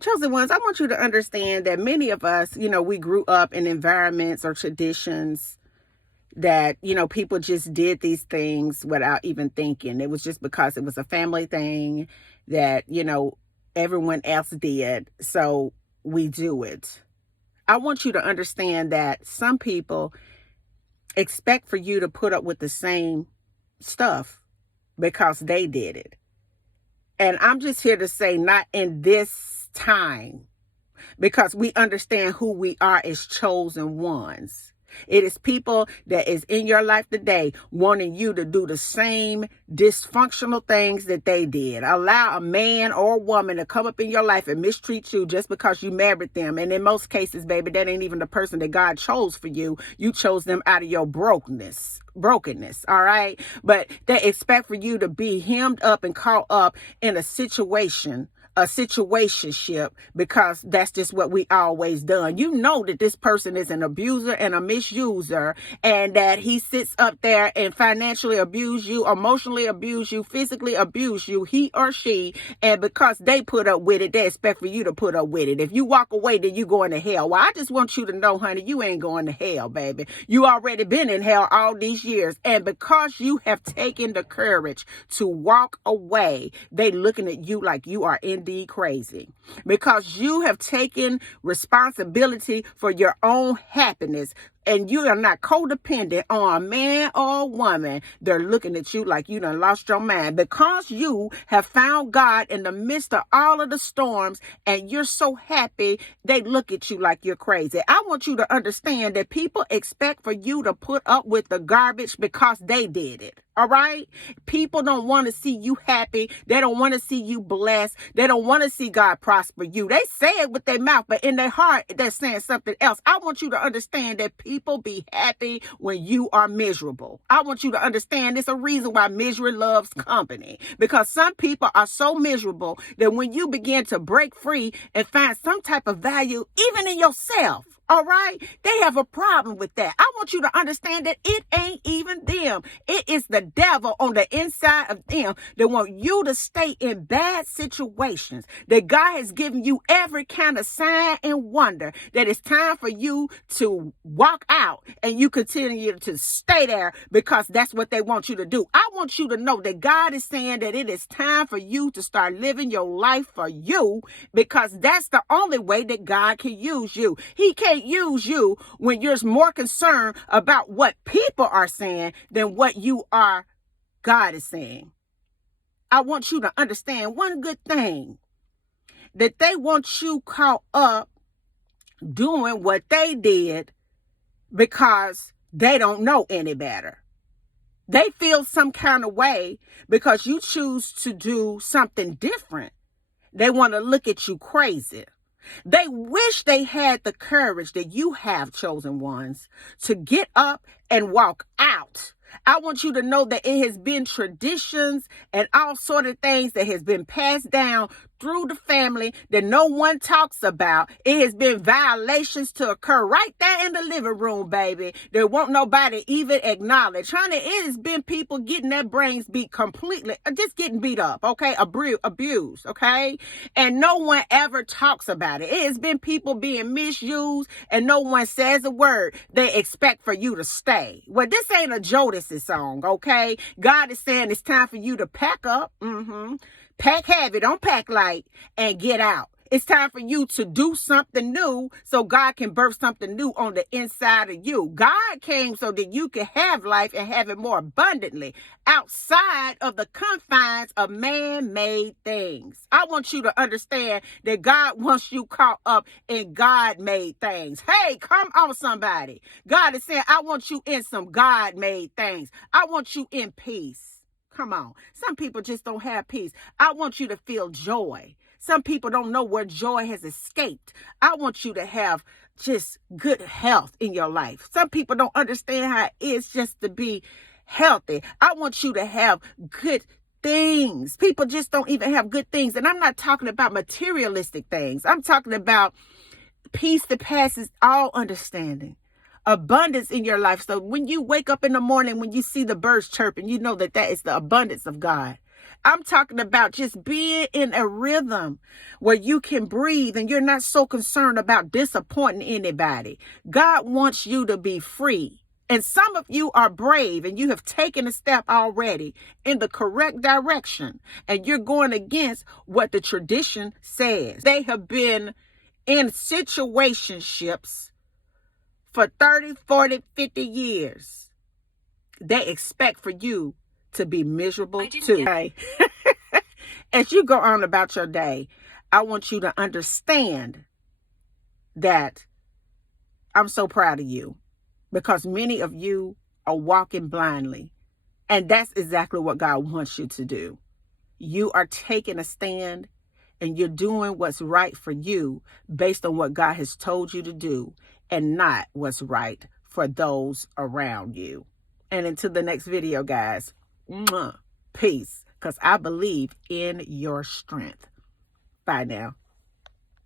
Chosen ones, I want you to understand that many of us, we grew up in environments or traditions that, people just did these things without even thinking. It was just because it was a family thing that, everyone else did. So we do it. I want you to understand that some people expect for you to put up with the same stuff because they did it. And I'm just here to say, not in this time, because we understand who we are as chosen ones. It is people that is in your life today wanting you to do the same dysfunctional things that they did. Allow a man or a woman to come up in your life and mistreat you just because you married them. And in most cases, baby, that ain't even the person that God chose for you. You chose them out of your brokenness. All right. But they expect for you to be hemmed up and caught up in a situationship, because that's just what we always done. You know that this person is an abuser and a misuser, and that he sits up there and financially abuse you, emotionally abuse you, physically abuse you, he or she, and because they put up with it, they expect for you to put up with it. If you walk away, then you going to hell. Well, I just want you to know, honey, you ain't going to hell, baby. You already been in hell all these years, and because you have taken the courage to walk away, they looking at you like you are indeed crazy, because you have taken responsibility for your own happiness, and you are not codependent on a man or a woman. They're looking at you like you done lost your mind, because you have found God in the midst of all of the storms, and you're so happy. They look at you like you're crazy. I want you to understand that people expect for you to put up with the garbage because they did it. All right. People don't want to see you happy. They don't want to see you blessed. They don't want to see God prosper you. They say it with their mouth, but in their heart, they're saying something else. I want you to understand that people be happy when you are miserable. I want you to understand there's a reason why misery loves company, because some people are so miserable that when you begin to break free and find some type of value, even in yourself, all right, they have a problem with that. I want you to understand that it ain't even them. It is the devil on the inside of them that want you to stay in bad situations, that God has given you every kind of sign and wonder that it's time for you to walk out, and you continue to stay there because that's what they want you to do. I want you to know that God is saying that it is time for you to start living your life for you, because that's the only way that God can use you. He can't use you when you're more concerned about what people are saying than what God is saying. I want you to understand one good thing, that they want you caught up doing what they did because they don't know any better. They feel some kind of way because you choose to do something different. They want to look at you crazy. They wish they had the courage that you have, chosen ones, to get up and walk out. I want you to know that it has been traditions and all sort of things that has been passed down through the family that no one talks about. It has been violations to occur right there in the living room, baby. There won't nobody even acknowledge. Honey, it has been people getting their brains beat completely, just getting beat up, okay? Abused, okay? And no one ever talks about it. It has been people being misused, and no one says a word. They expect for you to stay. Well, this ain't a Jodeci song, okay? God is saying it's time for you to pack up. Pack heavy, don't pack light, and get out. It's time for you to do something new so God can birth something new on the inside of you. God came so that you can have life and have it more abundantly outside of the confines of man-made things. I want you to understand that God wants you caught up in God-made things. Hey, come on, somebody. God is saying, I want you in some God-made things. I want you in peace. Come on. Some people just don't have peace. I want you to feel joy. Some people don't know where joy has escaped. I want you to have just good health in your life. Some people don't understand how it is just to be healthy. I want you to have good things. People just don't even have good things. And I'm not talking about materialistic things. I'm talking about peace that passes all understanding. Abundance in your life. So when you wake up in the morning, when you see the birds chirping, you know that that is the abundance of God. I'm talking about just being in a rhythm where you can breathe and you're not so concerned about disappointing anybody. God wants you to be free. And some of you are brave and you have taken a step already in the correct direction. And you're going against what the tradition says. They have been in situationships for 30, 40, 50 years. They expect for you to be miserable too. Okay. As you go on about your day, I want you to understand that I'm so proud of you, because many of you are walking blindly. And that's exactly what God wants you to do. You are taking a stand and you're doing what's right for you based on what God has told you to do, and not what's right for those around you. And until the next video, guys, peace, because I believe in your strength. Bye now.